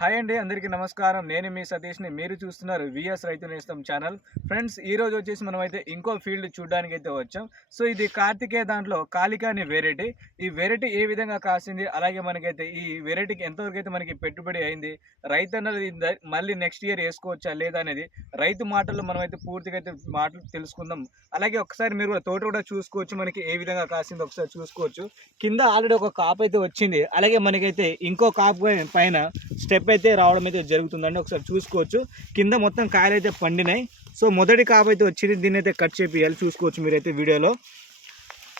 Hi అండి అందరికీ నమస్కారం. నేను మీ సతీష్ని. మీరు చూస్తున్నారు విఎస్ రైతు నేస్తం ఛానల్. ఫ్రెండ్స్ ఈ రోజు వచ్చేసి మనం అయితే ఇంకో ఫీల్డ్ చూడడానికి అయితే వచ్చాం. సో ఇది కార్తికేయ దాంట్లో కాలికా అనే వెరైటీ. ఈ వెరైటీ ఏ విధంగా కాసింది? అలాగే మనకైతే ఈ వెరైటీకి ఎంతవరకు అయితే మనకి పెట్టుబడి అయింది? రైతు అన్నది మళ్ళీ నెక్స్ట్ ఇయర్ వేసుకోవచ్చా లేదా అనేది రైతు మాటల్లో మనం అయితే పూర్తిగా అయితే మాటలు తెలుసుకుందాం. అలాగే ఒకసారి మీరు కూడా తోట కూడా చూసుకోవచ్చు. మనకి ఏ విధంగా కాసింది ఒకసారి చూసుకోవచ్చు. కింద ఆల్రెడీ ఒక కాప్ అయితే వచ్చింది. అలాగే మనకైతే ఇంకో కాప్ పైన స్టెప్ అయితే రావడం అయితే జరుగుతుందండి. ఒకసారి చూసుకోవచ్చు. కింద మొత్తం కాయలు అయితే పండినాయి. సో మొదటి కాపు అయితే వచ్చింది. దీన్ని అయితే కట్ చేపియాలి చూసుకోవచ్చు మీరైతే వీడియోలో.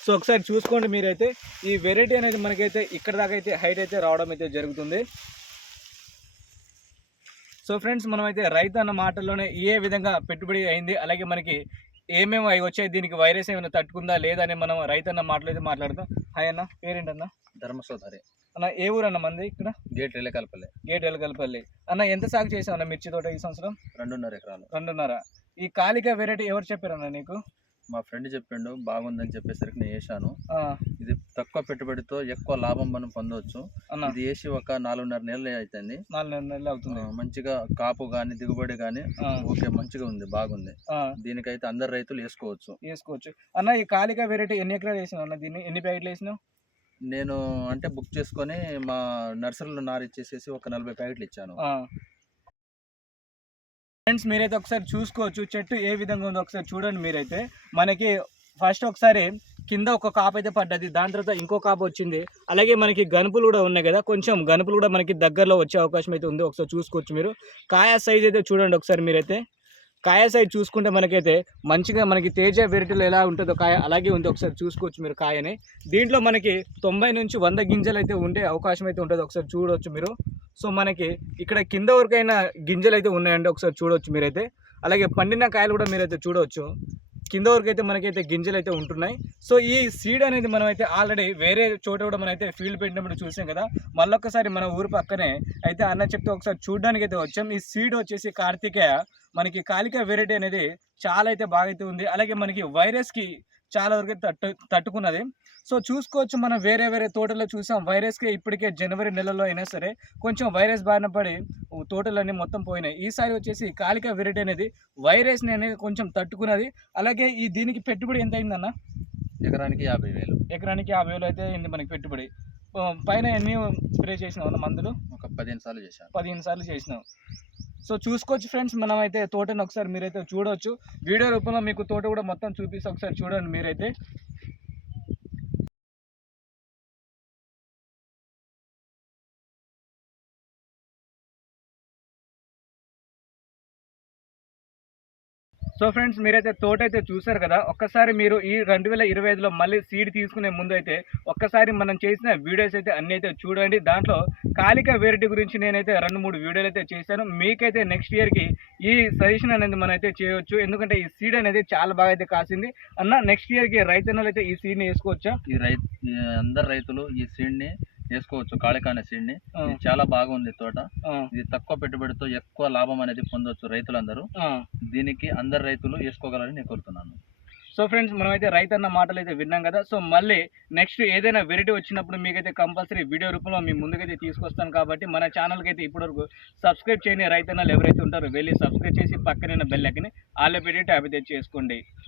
సో ఒకసారి చూసుకోండి మీరైతే. ఈ వెరైటీ అనేది మనకైతే ఇక్కడ దాకా అయితే హైట్ అయితే రావడం అయితే జరుగుతుంది. సో ఫ్రెండ్స్ మనమైతే రైతు అన్న మాటల్లోనే ఏ విధంగా పెట్టుబడి అయింది అలాగే మనకి ఏమేమి అవి వచ్చాయి దీనికి వైరస్ ఏమైనా తట్టుకుందా లేదా అని మనం రైతు అన్న మాటలు అయితే మాట్లాడతాం హాయ్ అన్న పేరేంటన్నా? ధర్మసోదరి అన్న ఏ ఊరు అన్న మంది ఇక్కడ? గేట్ రిలే కలపలే గేట్ ఎలగలపల్లి అన్న ఎంత సాగు చేసావు అన్న మిర్చి తోట ఈ సంవత్సరం? రెండున్నర ఎకరాలు. రెండున్నర. ఈ కాలిక వెరైటీ ఎవరు చెప్పారన్న నీకు? మా ఫ్రెండ్ చెప్పిండు బాగుందని చెప్పేసరికి నేను వేసాను ఇది తక్కువ పెట్టుబడితో ఎక్కువ లాభం మనం పొందవచ్చు అన్న. ఇది వేసి ఒక నాలుగున్నర నెలలు అవుతుంది నాలుగు నెలలు అవుతుంది. మంచిగా కాపు కానీ దిగుబడి కానీ ఆ, ఓకే మంచిగా ఉంది బాగుంది. ఆ, దీనికైతే అందరు రైతులు వేసుకోవచ్చు. వేసుకోవచ్చు. అన్న ఈ కాలిక వెరైటీ ఎన్ని ఎకరాలు వేసినావు అన్న? దీన్ని ఎన్ని ప్యాకెట్లు వేసినావు? నేను అంటే బుక్ చేసుకొని మా నర్సరీలో నారు ఇచ్చేసేసి ఒక నలభై ప్యాకెట్లు ఇచ్చాను ఫ్రెండ్స్ మీరైతే ఒకసారి చూసుకోవచ్చు. చెట్టు ఏ విధంగా ఉందో ఒకసారి చూడండి మీరైతే. మనకి ఫస్ట్ ఒకసారి కింద ఒక కాపు అయితే పడ్డది. దాని తర్వాత ఇంకో కాపు వచ్చింది. అలాగే మనకి గనుపులు కూడా ఉన్నాయి కదా. కొంచెం గనుపులు కూడా మనకి దగ్గరలో వచ్చే అవకాశం అయితే ఉంది. ఒకసారి చూసుకోవచ్చు మీరు. కాయ సైజ్ అయితే చూడండి ఒకసారి మీరైతే. కాయ సైజ్ చూసుకుంటే మనకైతే మంచిగా మనకి తేజ వెరైటీలో ఎలా ఉంటుందో కాయ అలాగే ఉంది. ఒకసారి చూసుకోవచ్చు మీరు కాయని. దీంట్లో మనకి తొంభై నుంచి వంద గింజలు అయితే ఉండే అవకాశం అయితే ఉంటుంది. ఒకసారి చూడవచ్చు మీరు. సో మనకి ఇక్కడ కింద వరకైనా గింజలు అయితే ఉన్నాయండి. ఒకసారి చూడవచ్చు మీరైతే. అలాగే పండిన కాయలు కూడా మీరైతే చూడవచ్చు కింద వరకు అయితే మనకైతే గింజలు అయితే ఉంటున్నాయి. సో ఈ సీడ్ అనేది మనం అయితే ఆల్రెడీ వేరే చోట కూడా మనం అయితే ఫీల్డ్ పెట్టినప్పుడు చూసాం కదా. మళ్ళొక్కసారి మన ఊరు పక్కనే అయితే అన్న చెప్తే ఒకసారి చూడడానికి అయితే వచ్చాం. ఈ సీడ్ వచ్చేసి కార్తికేయ మనకి కాలిక వెరైటీ అనేది చాలా అయితే బాగా అయితే ఉంది. అలాగే మనకి వైరస్కి చాలా వరకు అయితే తట్టు తట్టుకున్నది. సో చూసుకోవచ్చు మనం వేరే వేరే తోటలో చూసాం. వైరస్కి ఇప్పటికే జనవరి నెలలో అయినా సరే కొంచెం వైరస్ బారిన పడి తోటలన్నీ మొత్తం పోయినాయి. ఈసారి వచ్చేసి కాలిక వెరైటీ అనేది వైరస్ని అనేది కొంచెం తట్టుకున్నది. అలాగే ఈ దీనికి పెట్టుబడి ఎంత అయిందన్న ఎకరానికి యాభై వేలు. ఎకరానికి యాభై వేలు అయితే అయింది మనకి పెట్టుబడి. పైన ఎన్ని స్ప్రే చేసినావు అన్న మందులు? ఒక పదిహేను సార్లు చేశాను. పదిహేను సార్లు చేసినాం సో చూసుకోవచ్చు ఫ్రెండ్స్ మనం అయితే తోటను ఒకసారి మీరైతే చూడవచ్చు వీడియో రూపంలో మీకు తోట కూడా మొత్తం చూపిస్తే. ఒకసారి చూడండి మీరైతే. సో ఫ్రెండ్స్ మీరైతే తోట అయితే చూసారు కదా ఒక్కసారి మీరు ఈ రెండు వేల ఇరవై ఐదులో మళ్ళీ సీడ్ తీసుకునే ముందు అయితే ఒక్కసారి మనం చేసిన వీడియోస్ అయితే అన్ని అయితే చూడండి. దాంట్లో కాలిక వెరైటీ గురించి నేనైతే రెండు మూడు వీడియోలు అయితే చేశాను. మీకైతే నెక్స్ట్ ఇయర్కి ఈ సజెషన్ అనేది మనం అయితే చేయొచ్చు. ఎందుకంటే ఈ సీడ్ అనేది చాలా బాగా అయితే కాసింది. అన్న నెక్స్ట్ ఇయర్కి రైతన్నలు అయితే ఈ సీడ్ని వేసుకోవచ్చా? ఈ రైతు అందరు రైతులు ఈ సీడ్ని వేసుకోవచ్చు కాళికా అనే సీడ్ని. ఆ, ఇది చాలా బాగుంది తోట. ఇది తక్కువ పెట్టుబడితో ఎక్కువ లాభం అనేది పొందవచ్చు రైతులందరూ. దీనికి అందరు రైతులు వేసుకోగలని నేను కోరుతున్నాను. సో ఫ్రెండ్స్ మనమైతే రైతన్న మాటలు అయితే విన్నాం కదా. సో మళ్ళీ నెక్స్ట్ ఏదైనా వెరైటీ వచ్చినప్పుడు మీకైతే కంపల్సరీ వీడియో రూపంలో మీ ముందుకైతే తీసుకొస్తాను కాబట్టి మన ఛానల్కి అయితే ఇప్పటివరకు సబ్స్క్రైబ్ చేయని రైతన్నలు ఎవరైతే ఉంటారో వెళ్ళి సబ్స్క్రైబ్ చేసి పక్కన బెల్ ఎక్కని ఆల్ పెట్టి ట్యాబ్ అయితే చేసుకోండి.